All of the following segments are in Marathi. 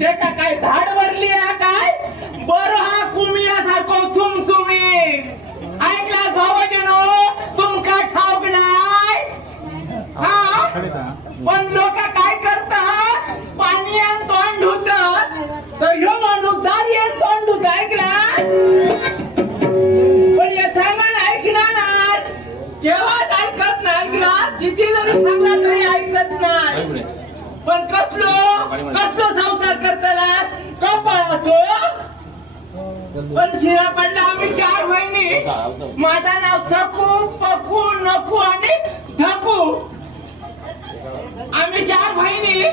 ते का काय झाड वरली आहे काय बर हा कुमिया सारखो सुमसुमी ऐकला भावाजनो तुमका ठाऊक नाही हा पण लोक काय करतात पाणी आणि तोंड धुतात तर ह्यो माणूस दारी आणि तोंड धुत ऐकला पण या सांगण ऐकणार ना केव्हाच ऐकत नाही ऐकला किती जरी सांगला तरी ऐकत नाही पण कसलो संसार करताना कपाळाचो पण शिरा पडला आम्ही 4 बहिणी माझं नाव सकू पकू नकू आणि धकू आम्ही 4 बहिणीची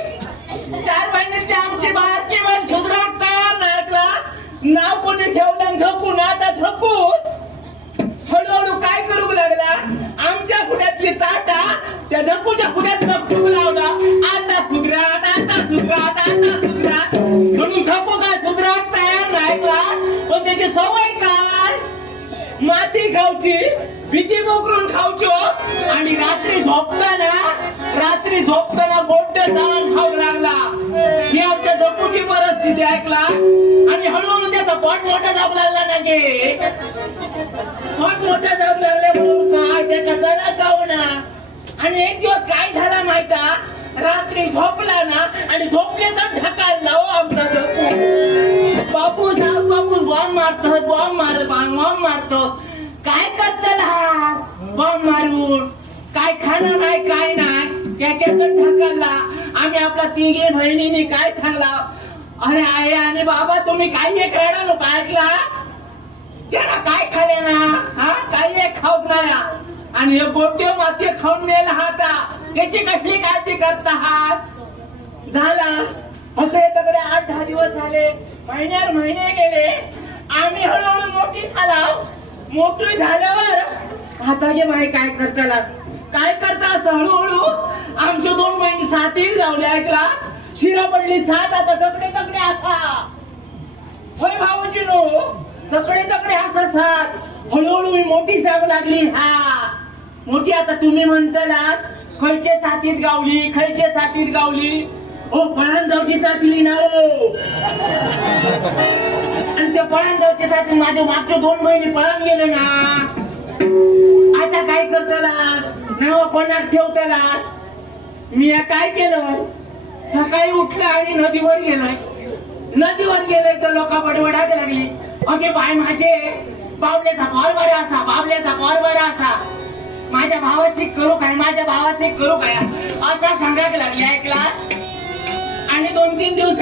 आमची बारकी बहीण सुधराक तयार नाही नाव कोणी ठेवलं धकू ना आता धकू हळूहळू काय करू लागला आमच्या पुण्यातली ताटा त्या धकूच्या पुण्यात लपटू लावला आता सुधरात म्हणून धकू काय सुधरात तयार नाही का पण त्याची सवय काय माती खाऊची भीती मोकरून खाऊचो आणि रात्री झोपताना गोड जाऊन खाऊ लागला ही आमच्या धकूची परिस्थिती ऐकला आणि हळूहळू त्याचा पोट मोठा जाऊ लागला ना गे पोट मोठा जाऊ लागले म्हणून काय त्याचा जरा जाऊ ना आणि एक दिवस काय झाला माहिता रात्री झोपला ना आणि झोपलेचा ढकालला हो आमचा धकू बापू बॉम्ब मारतो काय करतला बॉम्ब मारून काय खाणं नाही काय नाही त्याच्यातच ढकलला आम्ही आपला 3 बहिणीने काय सांगला अरे आई आणि बाबा तुम्ही काही एक रडा नको ऐकला त्याला काय खाले ना हा काही एक खाऊ नाही आणि हे गोट्यो माती खाऊन मेला हाता त्याची कसली काळजी करता हात झाला सगळे 8-10 दिवस झाले महिने गेले आम्ही हळूहळू मोठी झाल्यावर आता गे बाई काय करता हळूहळू आमच्या 2 बहिणी 7 लावल्या ऐकला शिरा पडली 7 आता तकडे असा होय भाऊजी नो तकडे असा 7 हळूहळू मी मोठी सांगू लागली हा मोठी आता तुम्ही म्हणताला खयचे 7 गावली हो पळणजावची साथीली ना हो आणि त्या पळणजावची साथी माझ्या मागच्या 2 बहिणी पळून गेले ना आता काय करतालास नाव कोणाक ठेवतालास मी काय केलं सकाळी उठलं आणि नदीवर गेलाय तर लोक बडबडायला लागली अगे बाय माझे बाबल्याचा कॉल बरा असा माझ्या भावाशी करू काय असा सांगायला लागली ऐकला आणि 2-3 दिवस